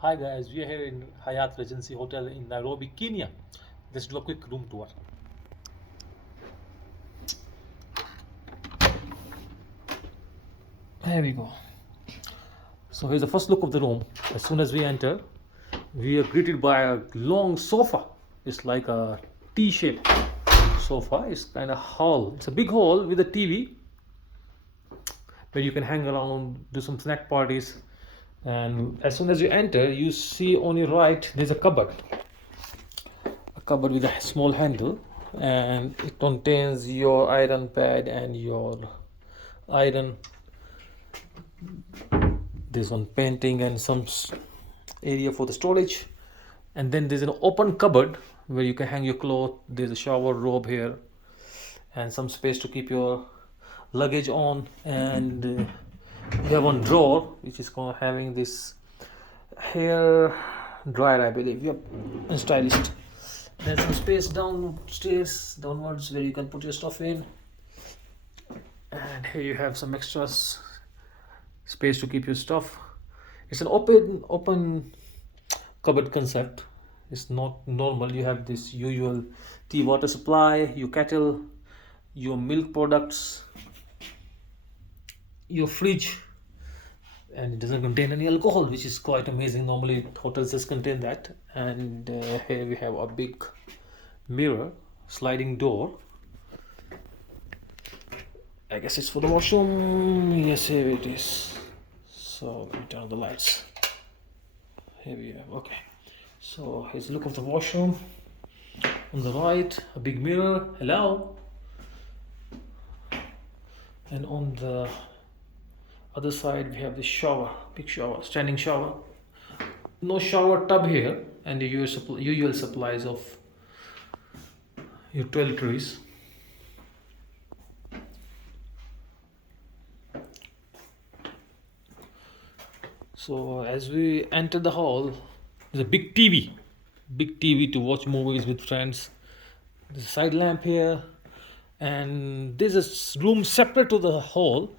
Hi guys, we are here in Hyatt Regency Hotel in Nairobi, Kenya. Let's do a quick room tour. Here we go. So here's the first look of the room. As soon as we enter, we are greeted by a long sofa. It's like a T-shaped sofa. It's kind of hall. It's a big hall with a TV where you can hang around, do some snack parties. And as soon as you enter, you see on your right there's a cupboard with a small handle, and it contains your iron pad and your iron. There's one painting and some area for the storage, and then there's an open cupboard where you can hang your clothes. There's a shower robe here and some space to keep your luggage on, and you have one drawer which is having this hair dryer, I believe. Yep, and stylist. There's some space downwards where you can put your stuff in, and here you have some extras space to keep your stuff. It's an open cupboard concept. It's not normal. You have this usual tea water supply, your kettle, your milk products, your fridge, and it doesn't contain any alcohol, which is quite amazing. Normally hotels just contain that. And here we have a big mirror, sliding door. I guess it's for the washroom. Yes, here it is. So let me turn on the lights. Here we have. Okay, so here's a look of the washroom. On the right, a big mirror. Hello. And on the other side, we have the shower, big shower, standing shower. No shower tub here, and the usual supplies of your toiletries. So as we enter the hall, there's a big TV to watch movies with friends. There's a side lamp here, and there's a room separate to the hall.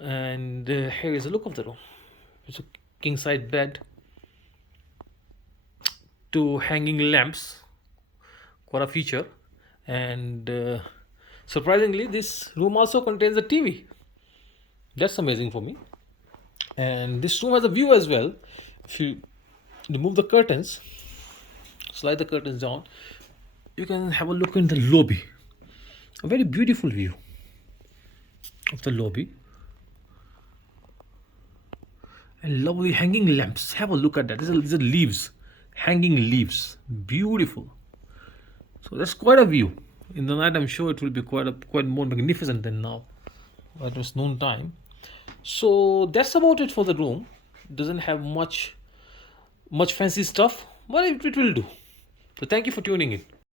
And here is a look of the room. It's a king size bed, two hanging lamps, quite a feature. And surprisingly, this room also contains a TV. That's amazing for me. And this room has a view as well. If you remove the curtains, slide the curtains down, you can have a look in the lobby. A very beautiful view of the lobby. And lovely hanging lamps. Have a look at that. These are leaves, hanging leaves. Beautiful. So that's quite a view. In the night, I'm sure it will be quite more magnificent than now. It was noon time. So that's about it for the room. Doesn't have much fancy stuff, but it will do. So thank you for tuning in.